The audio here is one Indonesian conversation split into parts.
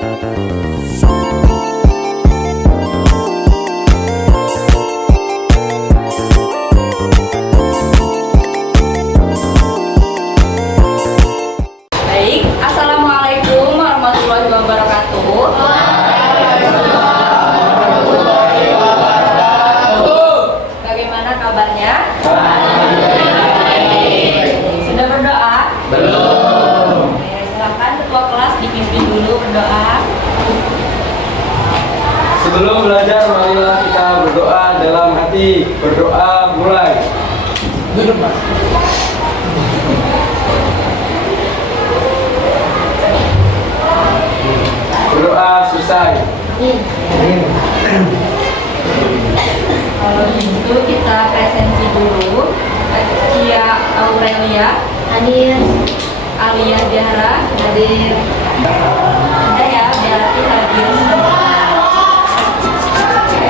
Baik, Assalamualaikum warahmatullahi wabarakatuh. Bagaimana kabarnya? Sudah berdoa? Belum. Silakan ketua kelas dipimpin dulu berdoa. Sebelum belajar, marilah kita berdoa dalam hati. Berdoa mulai. Duduk, Mas. Berdoa selesai. Kalau gitu kita presensi dulu. Cia Aurelia Hadir. Alia Zahra Hadir. ada ya, berarti hadir semua. Oke.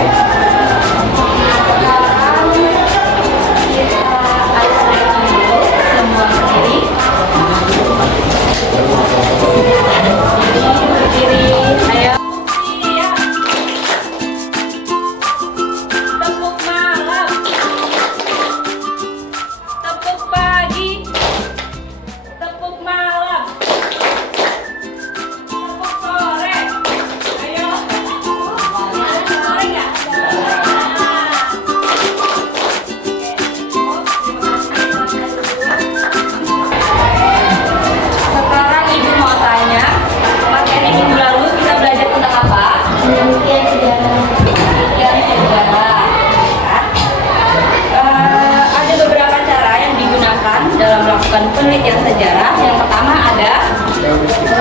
Sekarang kita ice breaking dulu, semua berdiri. Berdiri, ayo. Siap. Tepuk malam. Tepuk pagi. Tepuk malam. Tepuk sore. Ayo. Sore nggak? Sekarang Ibu mau tanya, materi minggu lalu kita belajar tentang apa? Demikian sejarah. Penelitian sejarah. Ada beberapa cara yang digunakan dalam melakukan penelitian sejarah. Yang pertama ada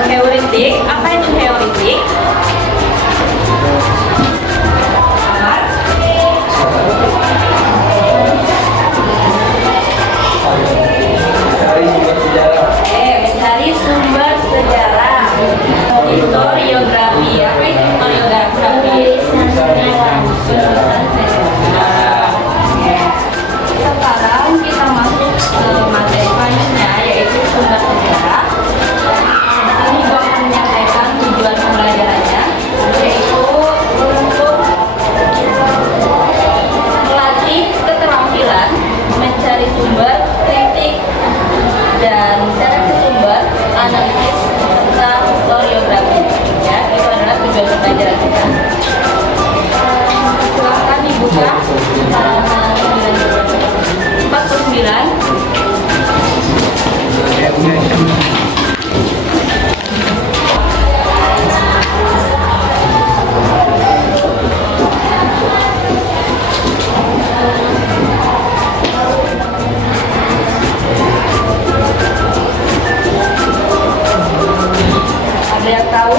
heuristik. Apa itu heuristik? Amar? Cari sumber sejarah. Mencari sumber sejarah. Historiografi. Apa itu historiografi? Penulisan sejarah. Sekarang kita masuk ke materi selanjutnya, yaitu sumber sejarah. Di sini gua akan menyampaikan tujuan pembelajarannya, yaitu untuk melatih keterampilan mencari sumber, kritik, dan seleksi sumber, analisis, serta historiografi. Ya, itu adalah tujuan pembelajaran kita. Silahkan dibuka halaman 49. Ada yang tahu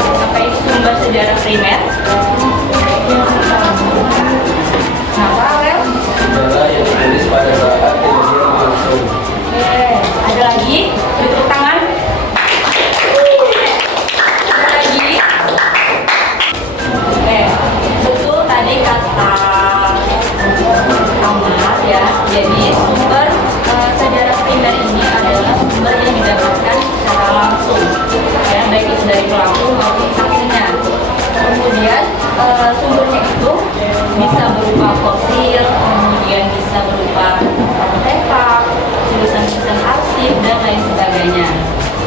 apa itu sumber sejarah primer? Kenapa, Lel? Sejarah yang ditulis pada saat kejadian langsung. Ada lagi? Tepuk tangan. Ada lagi? Betul tadi kata Amar ya. Jadi sumber sejarah primer ini adalah sumber yang didapatkan secara langsung, ya, baik itu dari pelaku maupun saksinya. Kemudian sumbernya itu bisa berupa fosil, kemudian bisa berupa artefak, tulisan-tulisan arsip, dan lain sebagainya.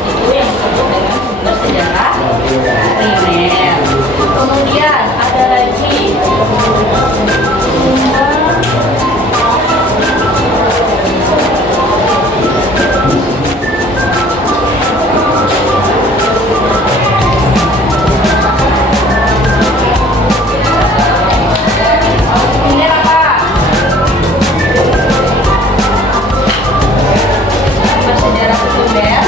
Itu yang disebut dengan sumber sejarah primer. Kemudian ada lagi ini apa? Sumber sejarah sekunder.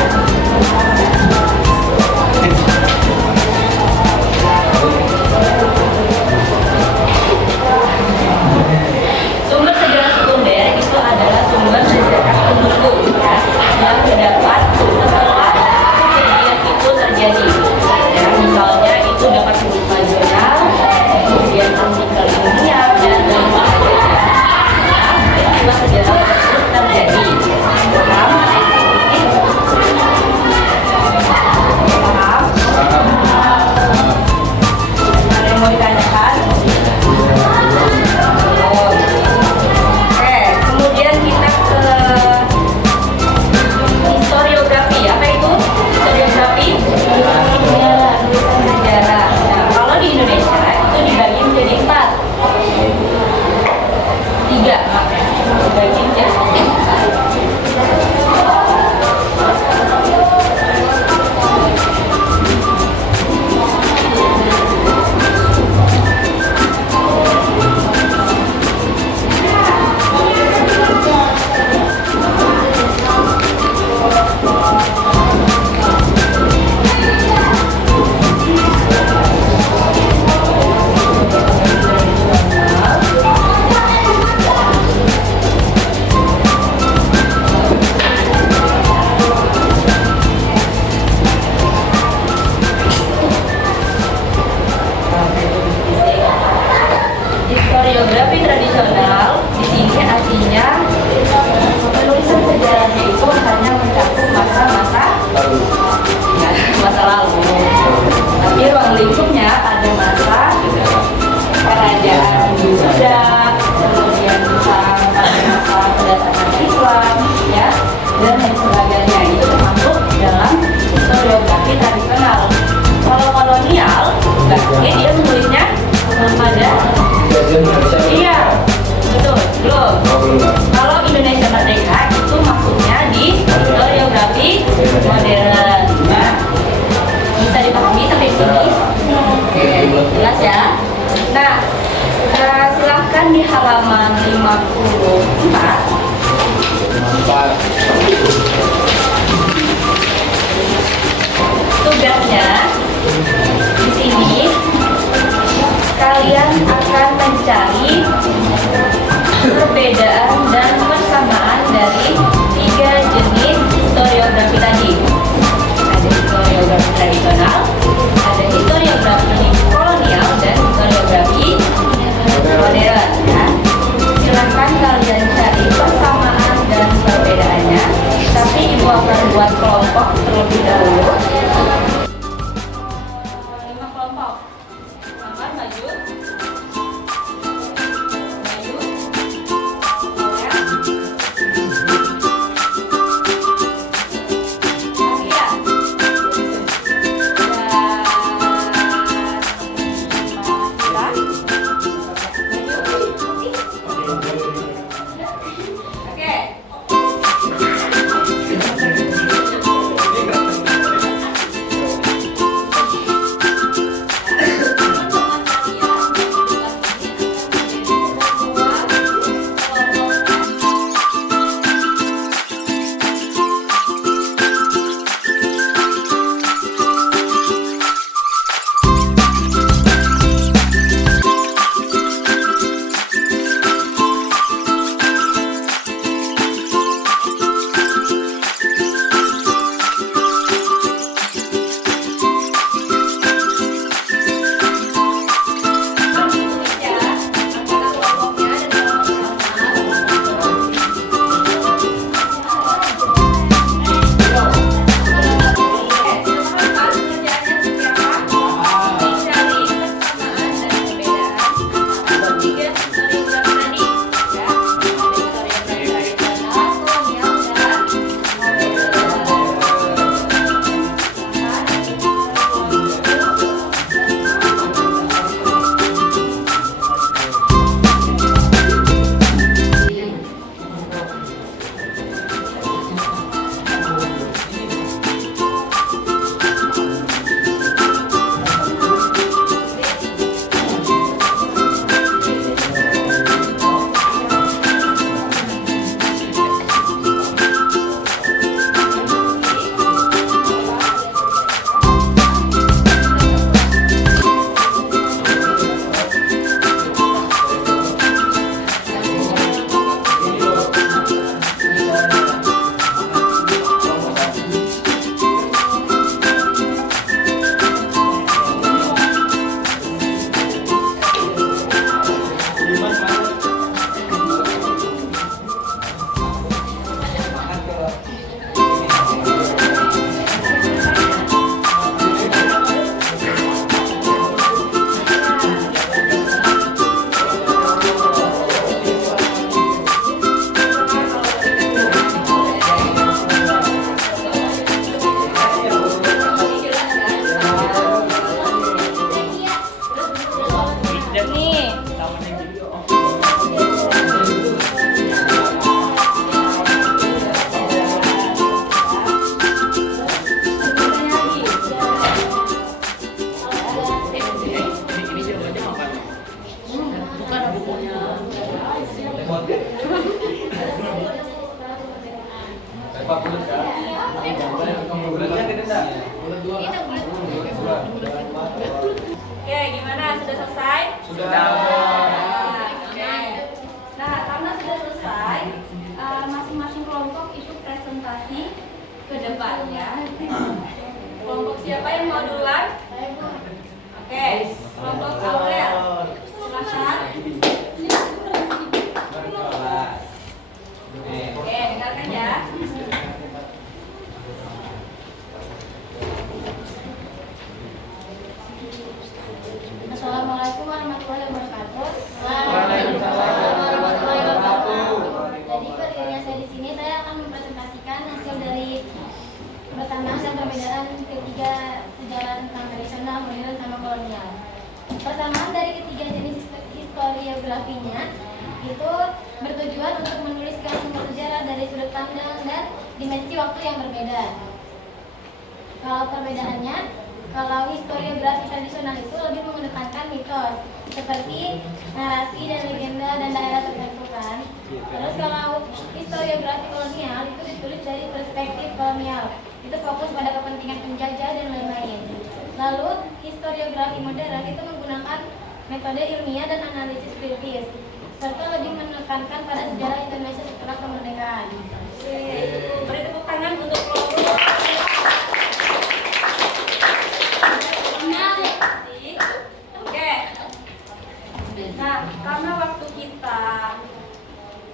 historiografi tradisional. Kalau kolonial, berarti dia menulisnya pada iya, betul, belum. Kalau Indonesia Merdeka itu maksudnya di historiografi modern. Nah, bisa dipahami sampai sini? Oke, jelas ya. Nah, silahkan di halaman 54. Tugasnya di sini kalian akan mencari perbedaan dan persamaan dari 3 jenis historiografi tadi. Ada historiografi tradisional, ada historiografi kolonial, dan historiografi modern. Ya. Silahkan kalian cari persamaan dan perbedaannya. Tapi ibu akan buat kelompok terlebih dahulu. 5 kelompok. Angkat maju. Maju. Ya. Akhirnya. Oke, gimana? Sudah selesai? Sudah. Oke. Nah, karena sudah selesai, masing-masing kelompok itu presentasi ke depan ya. Kelompok siapa yang mau duluan? Oke, kelompok Aurel. Silakan. Oke, dengarkan ya. Assalamualaikum warahmatullahi wabarakatuh. Waalaikumsalam warahmatullahi wabarakatuh. Jadi berdirinya saya di sini, saya akan mempresentasikan hasil dari pertanyaan dan perbedaan ketiga historiografinya itu bertujuan untuk menuliskan sumber sejarah dari sudut pandang dan dimensi waktu yang berbeda. Kalau perbedaannya, kalau historiografi tradisional itu lebih mengedepankan mitos seperti narasi dan legenda dan daerah tertentu kan. Terus kalau historiografi kolonial itu ditulis dari perspektif kolonial, itu fokus pada kepentingan penjajah dan lain-lain. Lalu historiografi modern itu menggunakan metode ilmiah dan analisis kritis, serta lebih menekankan pada sejarah Indonesia setelah kemerdekaan. Beri tepuk tangan untuk kelompok. Oke. Nah, karena waktu kita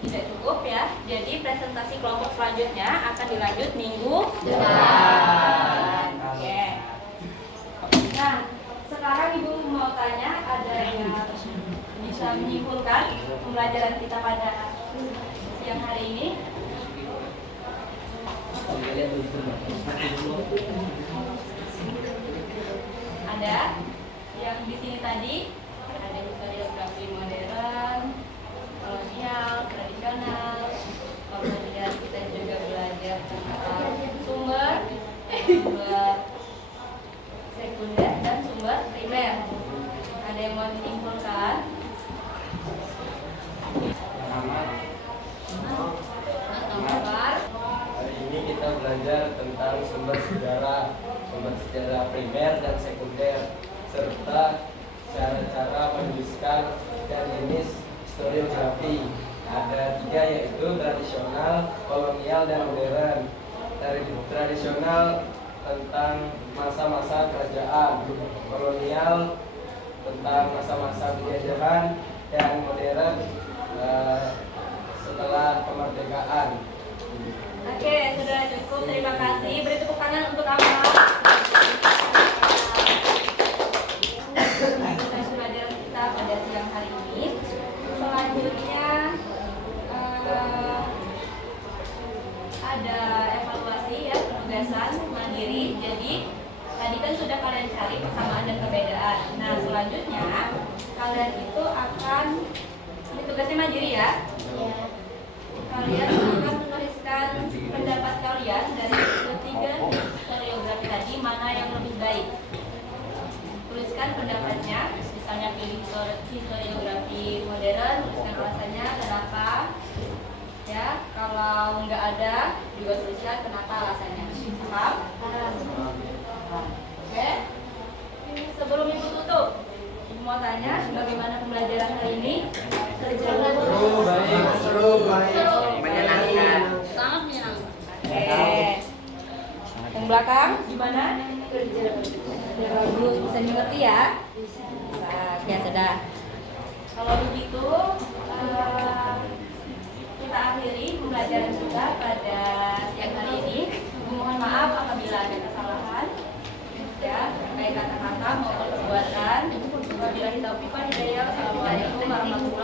tidak cukup ya, jadi presentasi kelompok selanjutnya akan dilanjut minggu depan. Oke. Nah, sekarang Ibu mau tanya, ada yang bisa menyimpulkan pembelajaran kita pada siang hari ini? Ada yang di sini tadi ada historiografi modern, kolonial, tradisional, kemudian kita juga belajar tentang sumber sekunder dan sumber primer. Ada yang mau disimpulkan? Hari ini kita belajar tentang sumber sejarah primer dan sekunder, serta cara-cara menuliskan dan jenis historiografi. Ada 3 yaitu tradisional, kolonial, dan modern. Tradisional tentang masa-masa kerajaan, kolonial tentang masa-masa penjajahan, dan modern setelah kemerdekaan. Oke, sudah cukup. Terima kasih. Beri tepuk tangan untuk Amal. Selesai pembelajaran kita pada siang hari ini. Selanjutnya ada evaluasi ya, penugasan mandiri. Jadi tadi kan sudah kalian cari persamaan dan perbedaan. Nah, selanjutnya kalian itu akan, ini tugasnya mandiri ya. Kalian akan menuliskan pendapat kalian dari ketiga historiografi tadi, mana yang lebih baik. Tuliskan pendapatnya, misalnya pilih historiografi modern, tuliskan alasannya kenapa. Ya, kalau nggak ada juga tuliskan kenapa alasannya. Paham? Oke. Sebelum Ibu tutup, Ibu mau tanya bagaimana pembelajaran hari ini? Seru, baik. Menyenangkan. Sangat menyenangkan. Oke. Yang belakang gimana? Bagus, bisa dimengerti ya? Bisa. Ya sudah. Kalau begitu kita akhiri pembelajaran kita pada siang hari ini. Mohon maaf apabila ada kesalahan, ya, baik kata-kata maupun perbuatan. Wabillahi taufiq wal hidayah. Wassalamualaikum warahmatullahi wabarakatuh.